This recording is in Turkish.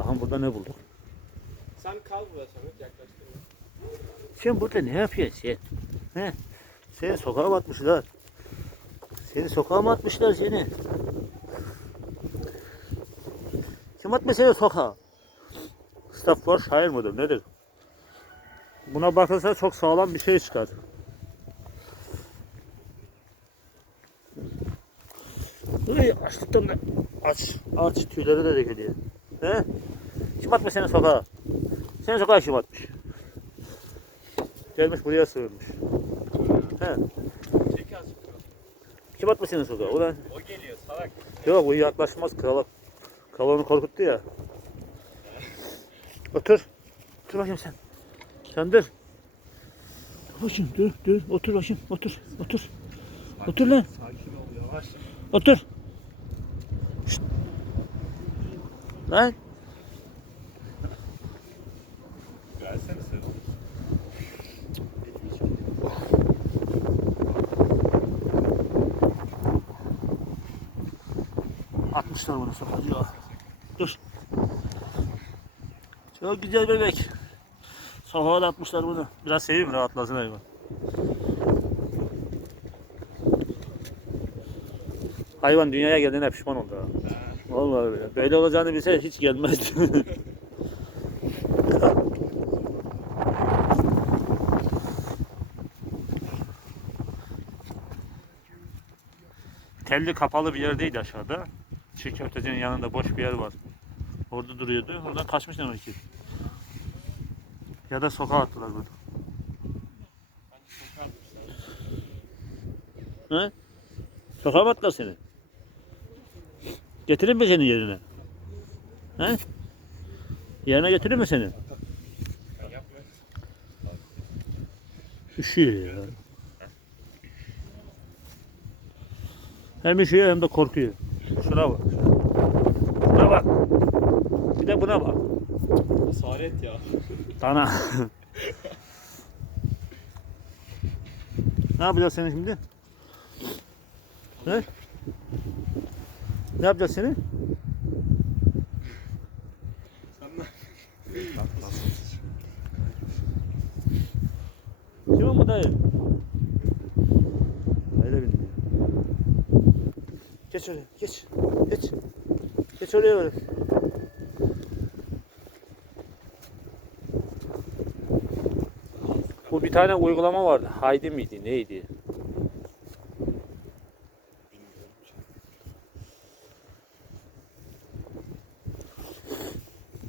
Bakın burada ne bulduk. Sen kal burada Samet yaklaştırma. Sen burada ne yapıyorsun sen? He? Seni sokağa mı atmışlar? Seni sokağa mı atmışlar seni? Kim atmış seni sokağa? Staff var şair midir nedir? Buna bakılsa çok sağlam bir şey çıkar. Uy, açlıktan da aç. Aç tüyleri de dökülüyor. He? Kim atmış seni sokağa? Seni sokağa kim atmış? Gelmiş buraya sığınmış. He. Çek azıcık. Kim atmış seni sokağa? Ulan O geliyor salak. yok bu yaklaşmaz krala. Kral onu korkuttu ya. Otur. Otur bakayım sen. Sen dur. Bakayım dur dur. Otur bakayım otur. Otur. Otur lan. Sakin ol yavaş. Otur. Lan. Gelsene sen. Atmışlar bunu sokağa. Dur. Çok güzel bebek. Sokağa da atmışlar bunu. Biraz seveyim rahatlasın hayvan. Hayvan dünyaya geldiğine pişman oldu ha. Vallahi öyle. Böyle olacağını bilse hiç gelmezdi. Telli kapalı bir yerdeydi aşağıda. Çiğ köftecinin yanında boş bir yer var. Orada duruyordu. Oradan kaçmış demek ki. Ya da sokağa attılar atmışlar. He? Sokağa mı attılar seni? Getireyim mi seni yerine? He? Yerine getireyim mi seni? Üşüyor ya. Hem üşüyor hem de korkuyor. Şuna bak. Şuna bak. Bir de buna bak. Saret ya. Dana. ne yapacağız seni şimdi? He? Ne yapacağız seni? Kim bu dayı? Öyle bilmiyor. Geç oraya, geç. Geç. Geç oraya böyle. Bu bir tane uygulama vardı. Haydi miydi, neydi?